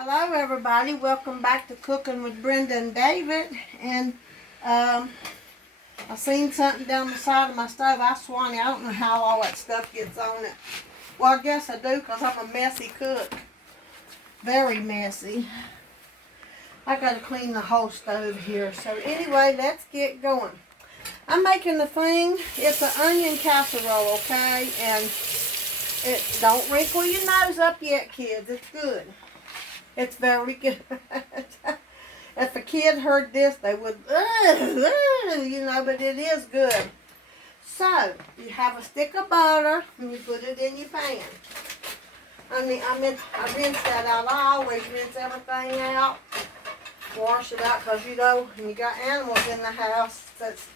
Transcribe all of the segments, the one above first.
Hello everybody, welcome back to Cooking with Brenda and David. And I seen something down the side of my stove. I swanny, I don't know how all that stuff gets on it. Well, I guess I do because I'm a messy cook. Very messy. I gotta clean the whole stove here. So anyway, let's get going. I'm making the thing, it's an onion casserole, okay? And it don't wrinkle your nose up yet, kids. It's good. It's very good. If a kid heard this, they would, you know, but it is good. So, you have a stick of butter, and you put it in your pan. I rinse that out. I always rinse everything out. Wash it out, because, you know, when you got animals in the house, that's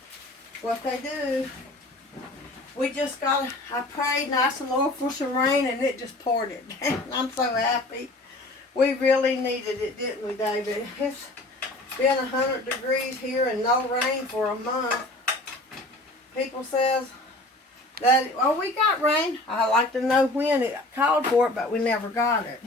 what they do. I prayed nice and low for some rain, and it just poured it. I'm so happy. We really needed it, didn't we, David? It's been 100 degrees here and no rain for a month. People says that, well, we got rain. I like to know when it called for it, but we never got it.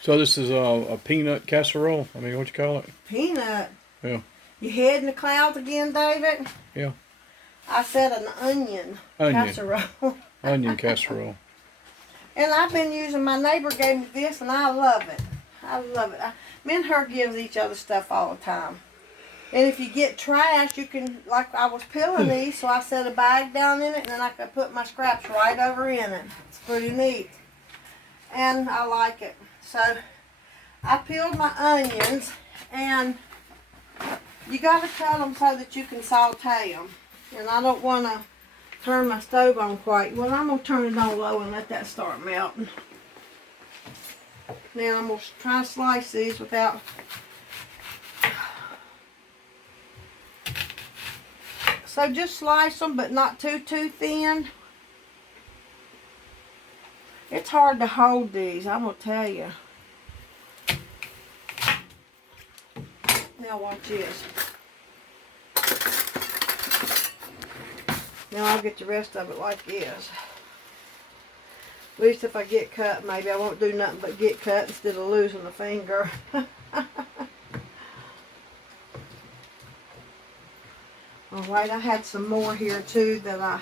So this is a peanut casserole? I mean, what you call it? Peanut? Yeah. You head in the clouds again, David? Yeah. I said an onion casserole. Onion casserole. And I've been using, my neighbor gave me this, and I love it. I love it. Me and her gives each other stuff all the time. And if you get trash, you can, like I was peeling these, so I set a bag down in it, and then I could put my scraps right over in it. It's pretty neat. And I like it. So, I peeled my onions, and you got to cut them so that you can saute them. And I don't want to turn my stove on quite. Well, I'm going to turn it on low and let that start melting. Now I'm going to try to slice these without... So just slice them, but not too thin. It's hard to hold these, I'm going to tell you. Now watch this. Now I'll get the rest of it like this. At least if I get cut, maybe I won't do nothing but get cut instead of losing a finger. Alright, I had some more here too that I...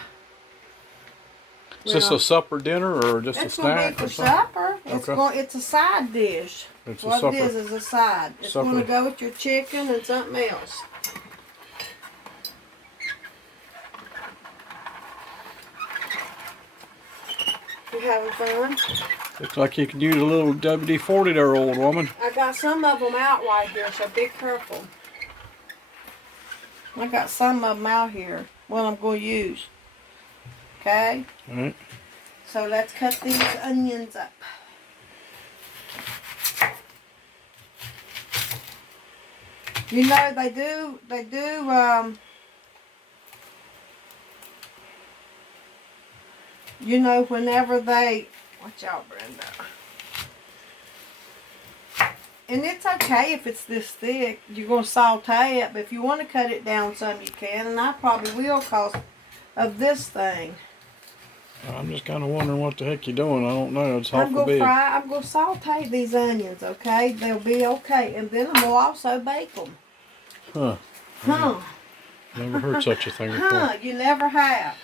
Is this a supper dinner or just a snack? It's going to be for supper. It's a side dish. It's what a supper. It is a side. It's going to go with your chicken and something else. You having fun? Looks like you could use a little WD-40 there, old woman. I got some of them out right here, so be careful. I got some of them out here. What I'm going to use. Okay? Alright. So let's cut these onions up. You know, they do, you know, whenever they, watch out, Brenda. And it's okay if it's this thick. You're going to saute it, but if you want to cut it down some, you can. And I probably will because of this thing. I'm just kind of wondering what the heck you're doing. I don't know. It's awful big. I'm going to saute these onions, okay? They'll be okay. And then I'm going to also bake them. Huh. Never heard such a thing before. You never have.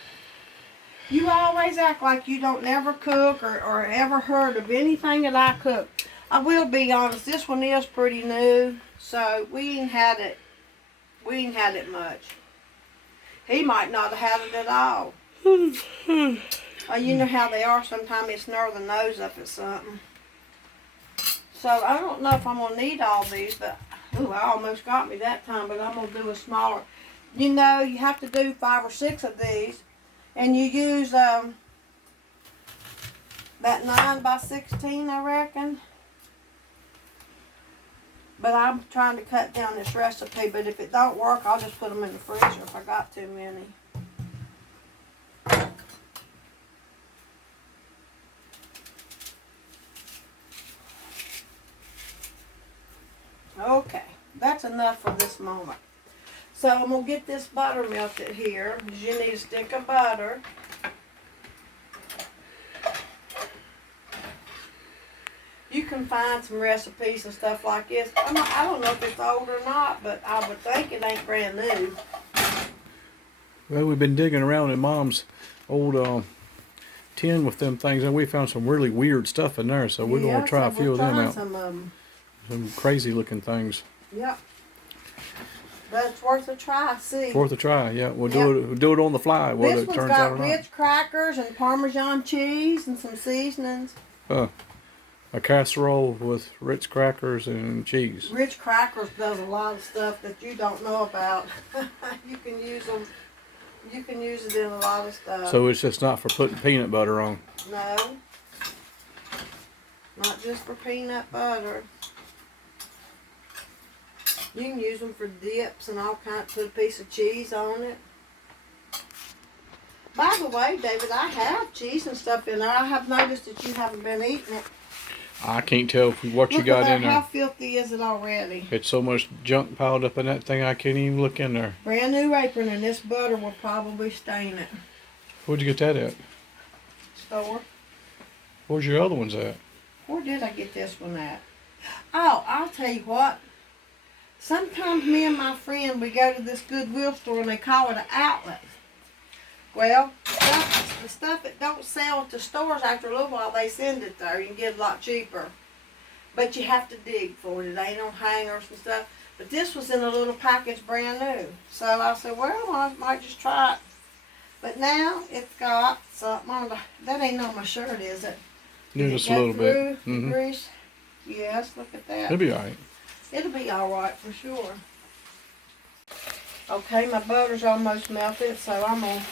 You always act like you don't never cook or ever heard of anything that I cook. I will be honest, this one is pretty new, so we ain't had it much. He might not have had it at all. You know how they are, sometimes they snarl the nose up at something. So I don't know if I'm going to need all these, but ooh, I almost got me that time, but I'm going to do a smaller. You know, you have to do 5 or 6 of these. And you use that 9x16, I reckon. But I'm trying to cut down this recipe. But if it don't work, I'll just put them in the freezer if I got too many. Okay, that's enough for this moment. So I'm going to get this butter melted here. You need a stick of butter. You can can find some recipes and stuff like this. I don't know if it's old or not, but I would think it ain't brand new. Well, we've been digging around in Mom's old tin with them things, and we found some really weird stuff in there. So we're going to try a few of them out. Some crazy looking things. Yep. But it's worth a try. See. Worth a try. Yeah, we'll do it on the fly. Whether This it turns one's out or got not. rich crackers and Parmesan cheese and some seasonings. A casserole with Ritz crackers and cheese. Rich Crackers does a lot of stuff that you don't know about. You can use them. You can use it in a lot of stuff. So it's just not for putting peanut butter on. No. Not just for peanut butter. You can use them for dips and all kinds. Put a piece of cheese on it. By the way, David, I have cheese and stuff in there. I have noticed that you haven't been eating it. I can't tell what you got in there. How filthy is it already? It's so much junk piled up in that thing, I can't even look in there. Brand new apron, and this butter will probably stain it. Where'd you get that at? Store. Where's your other ones at? Where did I get this one at? Oh, I'll tell you what. Sometimes me and my friend, we go to this Goodwill store and they call it an outlet. Well, the stuff that don't sell at the stores, after a little while they send it there. You can get it a lot cheaper. But you have to dig for it. It ain't on hangers and stuff. But this was in a little package brand new. So I said, well, I might just try it. But now it's got something on the, that ain't on my shirt, is it? Yeah, just a little bit. Mm-hmm. Grease? Yes, look at that. It'll be alright. It'll be alright for sure. Okay, my butter's almost melted, so I'm going to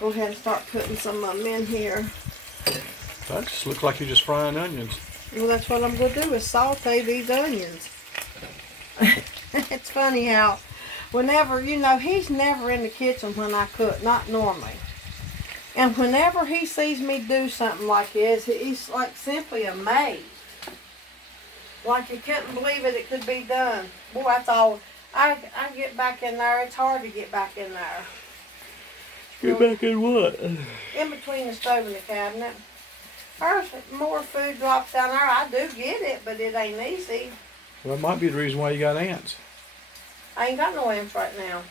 go ahead and start putting some of them in here. That just looks like you're just frying onions. Well, that's what I'm going to do, is saute these onions. It's funny how, whenever, you know, he's never in the kitchen when I cook, not normally. And whenever he sees me do something like this, he's like simply amazed. Like he couldn't believe it could be done. Boy, that's all. I get back in there. It's hard to get back in there. Get back in what? In between the stove and the cabinet. There's more food drops down there. I do get it, but it ain't easy. Well, that might be the reason why you got ants. I ain't got no ants right now.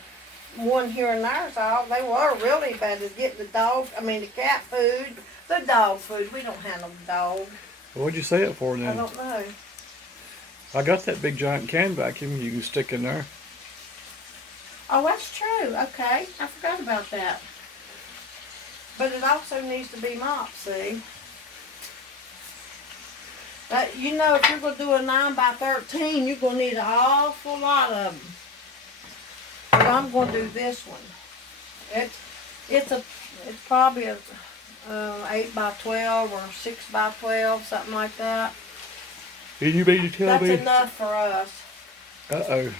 One here and there's all. They were really bad as getting the cat food. The dog food. We don't handle the dog. Well, what'd you say it for then? I don't know. I got that big giant can vacuum you can stick in there. Oh, that's true. Okay. I forgot about that. But it also needs to be mopped, see? But, you know, if you're going to do a 9 by 13, you're going to need an awful lot of them. But I'm going to do this one. It's probably a 8 by 12 or 6 by 12, something like that. You mean to tell me? That's enough for us. Uh-oh.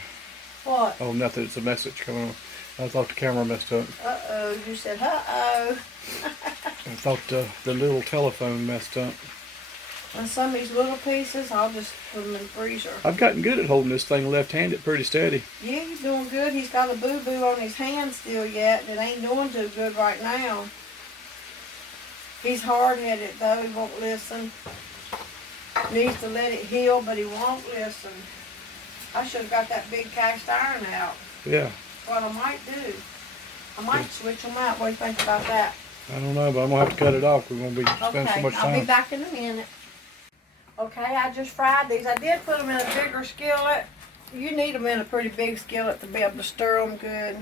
What? Oh, nothing. It's a message coming on. I thought the camera messed up. Uh-oh. You said, uh-oh. I thought the little telephone messed up. And some of these little pieces, I'll just put them in the freezer. I've gotten good at holding this thing left-handed pretty steady. Yeah, he's doing good. He's got a boo-boo on his hand still yet. It ain't doing too good right now. He's hard-headed, though. He won't listen. Needs to let it heal, but he won't listen. I should have got that big cast iron out. Yeah. What I might do. I might switch them out. What do you think about that? I don't know, but I'm going to have to cut it off. We're going to be spending so much time. I'll be back in a minute. Okay, I just fried these. I did put them in a bigger skillet. You need them in a pretty big skillet to be able to stir them good.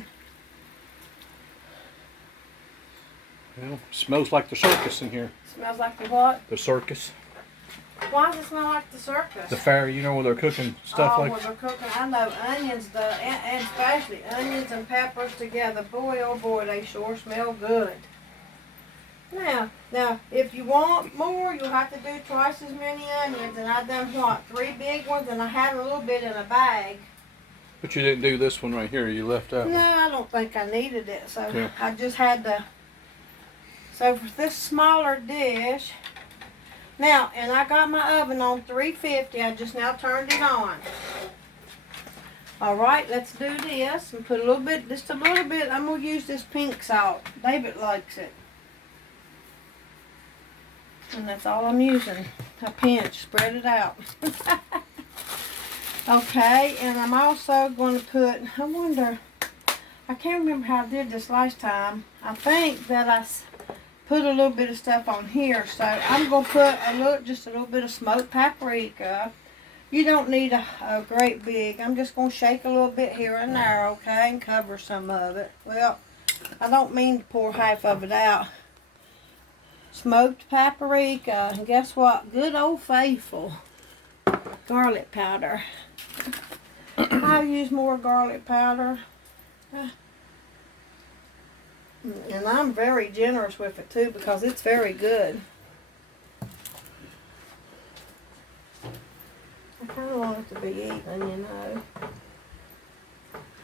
Well, it smells like the circus in here. Smells like the what? The circus. Why does it smell like the circus? The fair, you know, where they're cooking stuff like... Oh, where they're cooking. I know onions, and especially onions and peppers together. Boy, oh boy, they sure smell good. Now, if you want more, you'll have to do twice as many onions. And I done what? 3 big ones, and I had a little bit in a bag. But you didn't do this one right here. You left that No, one. I don't think I needed it. So Yeah. I just had to. So for this smaller dish, now, and I got my oven on 350. I just now turned it on. All right, let's do this and put a little bit, just a little bit. I'm gonna use this pink salt. David likes it. And that's all I'm using. a pinch. Spread it out. Okay, and I'm also going to put, I wonder, I can't remember how I did this last time. I think that I put a little bit of stuff on here. So I'm going to put just a little bit of smoked paprika. You don't need a great big. I'm just going to shake a little bit here and there, okay, and cover some of it. Well, I don't mean to pour half of it out. Smoked paprika. And guess what? Good old faithful garlic powder. I use more garlic powder. And I'm very generous with it too because it's very good. I kind of want it to be even, you know.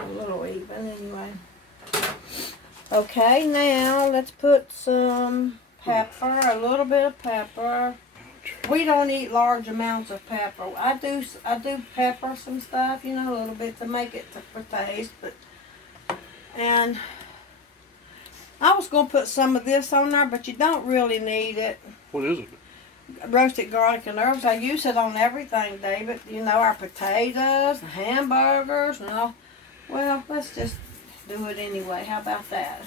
A little even anyway. Okay, now let's put some pepper, a little bit of pepper. We don't eat large amounts of pepper. I do pepper some stuff, you know, a little bit to make it for taste, and I was going to put some of this on there, but you don't really need it. What is it? Roasted garlic and herbs. I use it on everything, David. You know, our potatoes, the hamburgers, and all. Well, let's just do it anyway. How about that?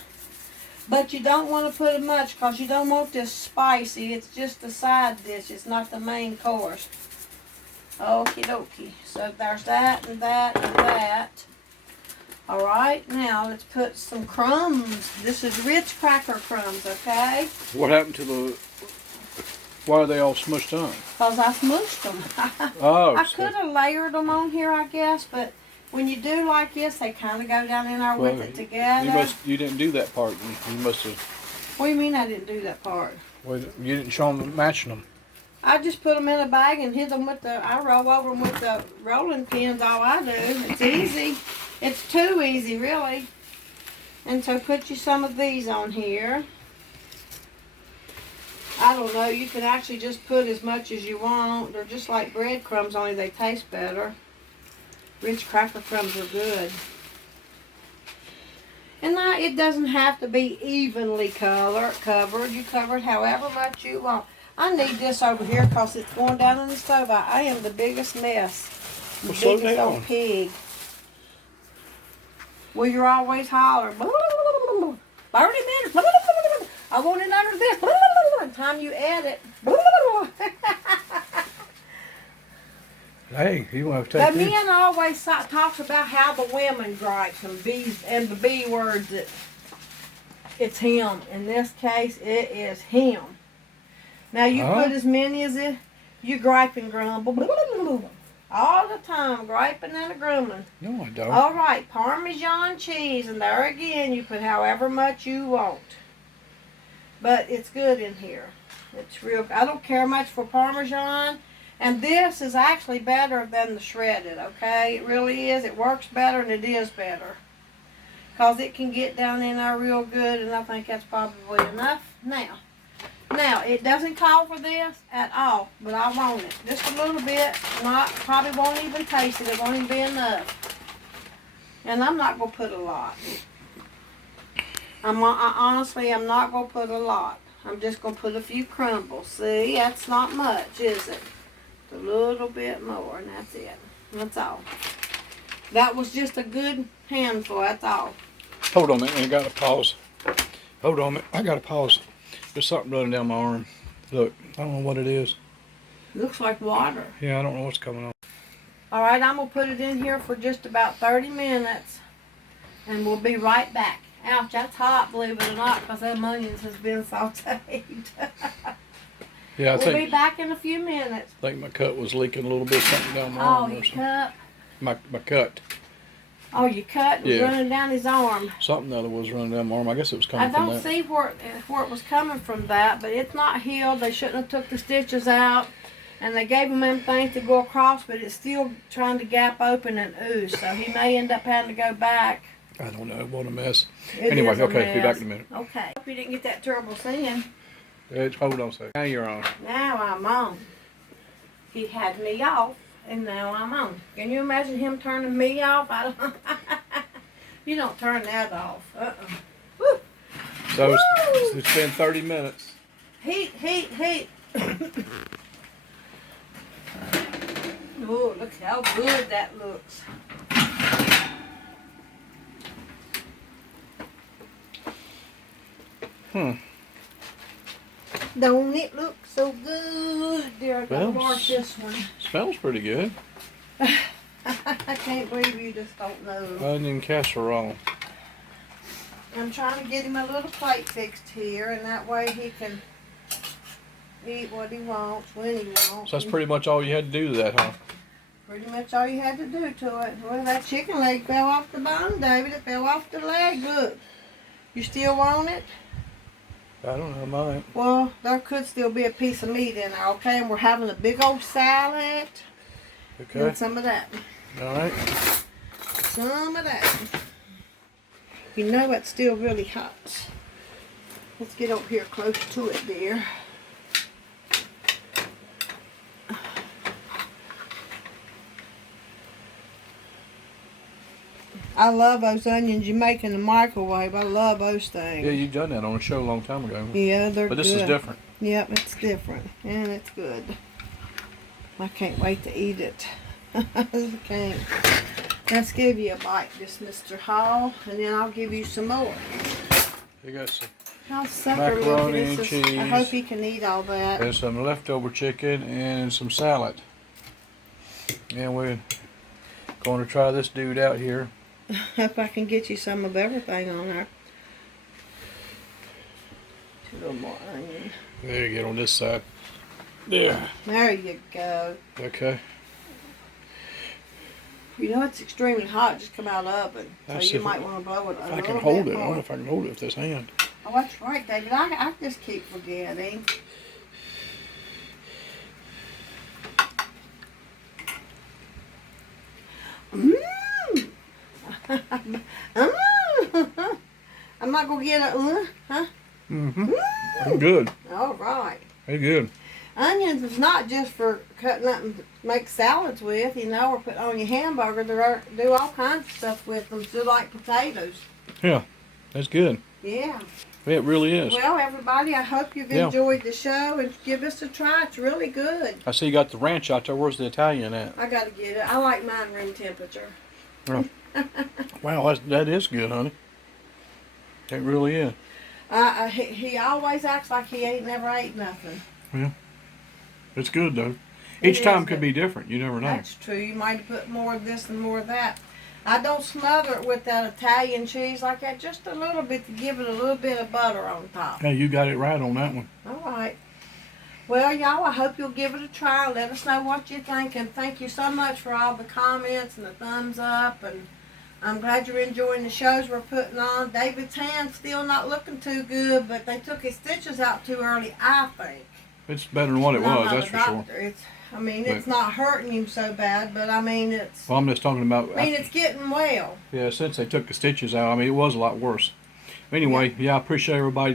But you don't want to put it much because you don't want this spicy. It's just a side dish. It's not the main course. Okie dokie. So there's that and that and that. Alright, now let's put some crumbs. This is Ritz cracker crumbs, okay? What happened to the... Why are they all smushed on? Because I smushed them. Oh. I could have layered them on here, I guess, but when you do like this, they kind of go down in there with it together. You didn't do that part. You must have... What do you mean I didn't do that part? Well, you didn't show them matching them. I just put them in a bag and hit them with I roll over them with the rolling pins, all I do. It's easy. It's too easy, really. And so put you some of these on here. I don't know, you can actually just put as much as you want. They're just like breadcrumbs, only they taste better. Rich cracker crumbs are good. And now it doesn't have to be evenly covered. You cover it however much you want. I need this over here because it's going down in the stove. I am the biggest mess. The Well, biggest old pig. Well, you're always hollering. 30 minutes. I want it under this. By the time you add it. Hey, you want to take The men always talks about how the women gripes and the B words that it's him. In this case, it is him. Now you put as many as you gripe and grumble. All the time, griping and grumbling. No, I don't. All right, Parmesan cheese, and there again, you put however much you want. But it's good in here. It's real. I don't care much for Parmesan. And this is actually better than the shredded, okay? It really is. It works better and it is better. Because it can get down in there real good, and I think that's probably enough. Now, it doesn't call for this at all, but I want it. Just a little bit. Probably won't even taste it. It won't even be enough. And I'm not going to put a lot. I honestly am not going to put a lot. I'm just going to put a few crumbles. See, that's not much, is it? A little bit more, and that's it. That's all. That was just a good handful, that's all. Hold on a minute, I got to pause. Hold on a minute, I got to pause. There's something running down my arm. Look, I don't know what it is. Looks like water. Yeah, I don't know what's coming on. All right, I'm going to put it in here for just about 30 minutes, and we'll be right back. Ouch, that's hot, believe it or not, because them onions has been sauteed. Yeah, We'll be back in a few minutes. I think my cut was leaking a little bit, something down my Oh, arm or your something. cut? My cut. Oh, your cut was Yeah. running down his arm. Something other was running down my arm. I guess it was I coming from don't that. see where it was coming from that, but it's not healed. They shouldn't have took the stitches out, and they gave him them things to go across, but it's still trying to gap open and ooze, so he may end up having to go back. I don't know. What a mess. It Anyway, is a okay, be mess. back in a minute. Okay. Hope you didn't get that terrible sin. Hold on a second. Now you're on. Now I'm on. He had me off, and now I'm on. Can you imagine him turning me off? I don't. You don't turn that off. Woo. So it's been 30 minutes. Heat. Oh, look how good that looks. Don't it look so good? Dear, I gotta wash this one. Smells pretty good. I can't believe you just don't know. Onion casserole. I'm trying to get him a little plate fixed here, and that way he can eat what he wants when he wants. So that's pretty much all you had to do to that, huh? Pretty much all you had to do to it. Well, that chicken leg fell off the bone, David. It fell off the leg. Look. You still want it? I don't know, mine. Well, there could still be a piece of meat in there, okay? And we're having a big old salad. Okay. And some of that. All right. Some of that. You know it's still really hot. Let's get over here close to it, dear. I love those onions you make in the microwave. I love those things. Yeah, you've done that on a show a long time ago. Yeah, they're good. But this is different. Yep, it's different. And it's good. I can't wait to eat it. I can't. Let's give you a bite, just Mr. Hall, and then I'll give you some more. You got some How sucker macaroni look and cheese. I hope he can eat all that. and some leftover chicken and some salad. And we're going to try this dude out here. Hope I can get you some of everything on there. A little more onion. There you get on this side. There. There you go. Okay. You know it's extremely hot. Just come out of the oven. Let's So see you if might want to blow it a I little can bit hold it. I more. wonder if I can hold it with this hand. Oh, that's right, David. I just keep forgetting. Mmm. I'm not gonna get a huh? Mm-hmm. I'm good. All right. Very good. Onions is not just for cutting up and make salads with, you know, or put on your hamburger. They do all kinds of stuff with them, just like potatoes. Yeah, that's good. Yeah. It really is. Well, everybody, I hope you've enjoyed the show and give us a try. It's really good. I see you got the ranch out there. Where's the Italian at? I gotta get it. I like mine room temperature. Yeah. Wow, that is good, honey. It really is. He always acts like he ain't never ate nothing. Yeah. It's good, though. It Each time is could good. be different. You never know. That's true. You might have put more of this and more of that. I don't smother it with that Italian cheese like that. Just a little bit to give it a little bit of butter on top. Hey, you got it right on that one. All right. Well, y'all, I hope you'll give it a try. Let us know what you think. And thank you so much for all the comments and the thumbs up. And I'm glad you're enjoying the shows we're putting on. David's hand's still not looking too good, but they took his stitches out too early, I think. It's better than what it was, that's for sure. It's not hurting him so bad, but it's... Well, I'm just talking about... it's getting well. Yeah, since they took the stitches out, it was a lot worse. Anyway, yeah, I appreciate everybody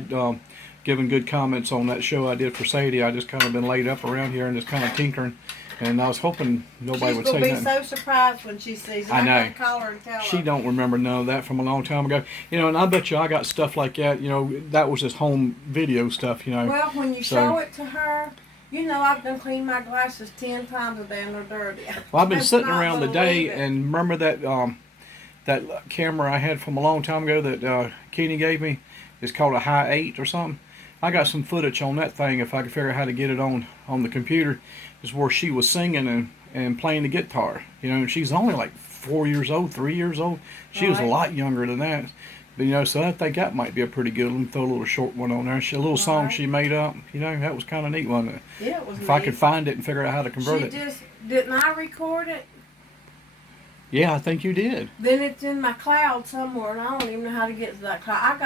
giving good comments on that show I did for Sadie. I just kind of been laid up around here and just kind of tinkering. And I was hoping nobody would say nothing. She's going to be so surprised when she sees it. I know. I'm going to call her and tell her. She don't remember none of that from a long time ago. And I bet you I got stuff like that. That was just home video stuff, Well, when you show it to her, I've done cleaned my glasses 10 times a day and they're dirty. Well, I've been sitting around today and remember that camera I had from a long time ago that Kenny gave me? It's called a High 8 or something. I got some footage on that thing if I could figure out how to get it on the computer. Is where she was singing and playing the guitar. And she's only like 4 years old, 3 years old. She was a lot younger than that. But so I think that might be a pretty good one. Throw a little short one on there. A little song she made up. That was kind of neat, wasn't it? Yeah, it was If I could find it and figure out how to convert it. Didn't I record it? Yeah, I think you did. Then it's in my cloud somewhere, and I don't even know how to get to that cloud.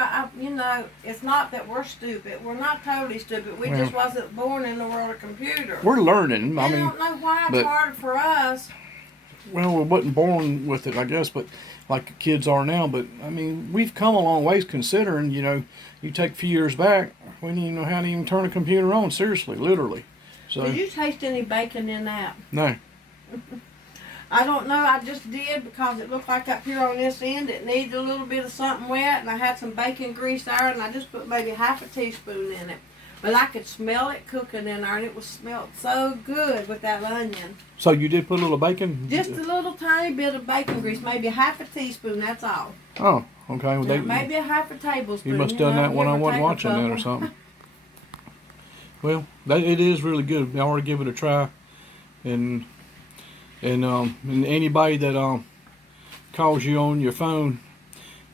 It's not that we're stupid. We're not totally stupid. We just wasn't born in the world of computers. We're learning. I don't know why it's harder for us. Well, we wasn't born with it, I guess, but like the kids are now. But, we've come a long ways considering, you take a few years back, we didn't even know how to even turn a computer on, seriously, literally. So. Did you taste any bacon in that? No. I don't know. I just did because it looked like up here on this end it needed a little bit of something wet, and I had some bacon grease there, and I just put maybe half a teaspoon in it. But I could smell it cooking in there, and it was smelled so good with that onion. So you did put a little bacon? Just a little tiny bit of bacon grease, maybe half a teaspoon, that's all. Oh, okay. Well, Maybe a half a tablespoon. you must have done that when I wasn't watching that or something. Well, it is really good. I want to give it a try. And anybody that calls you on your phone,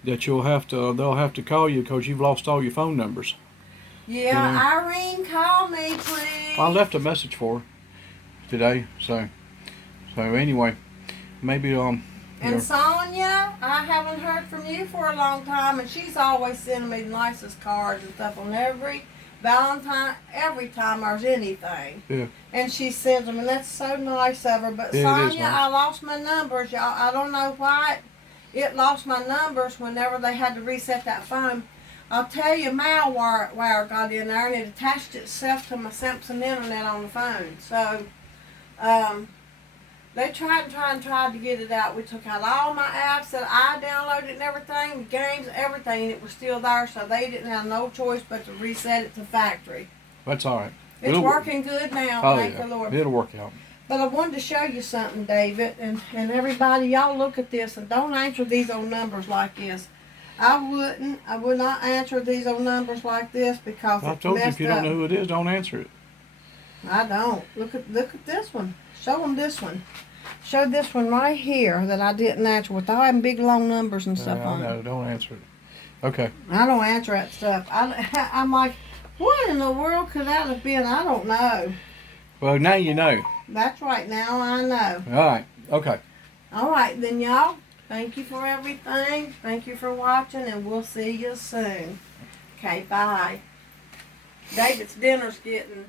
that they'll have to call you because you've lost all your phone numbers. Yeah, you know? Irene, call me, please. I left a message for her today, so anyway, maybe And Sonia, I haven't heard from you for a long time, and she's always sending me the nicest cards and stuff on every Valentine, every time there's anything. Yeah. And she sends them, and that's so nice of her. But Yeah, Sonia, nice. I lost my numbers, y'all. I don't know why it lost my numbers whenever they had to reset that phone. I'll tell you, malware got in there, and it attached itself to my Samsung internet on the phone. So, they tried to get it out. We took out all my apps that I downloaded and everything, the games, everything, and it was still there. So they didn't have no choice but to reset it to factory. That's all right. It's working good now, thank the Lord. It'll work out. But I wanted to show you something, David, and everybody, y'all look at this and don't answer these old numbers like this. I would not answer these old numbers like this because I it's told you, messed if you don't up. know who it is, don't answer it. I don't. Look at this one. Show them this one. Show this one right here that I didn't answer with all them big long numbers and stuff on it. No, don't answer it. Okay. I don't answer that stuff. I'm like, what in the world could that have been? I don't know. Well, now you know. That's right. Now I know. All right. Okay. All right, then, y'all. Thank you for everything. Thank you for watching, and we'll see you soon. Okay, bye. David's dinner's getting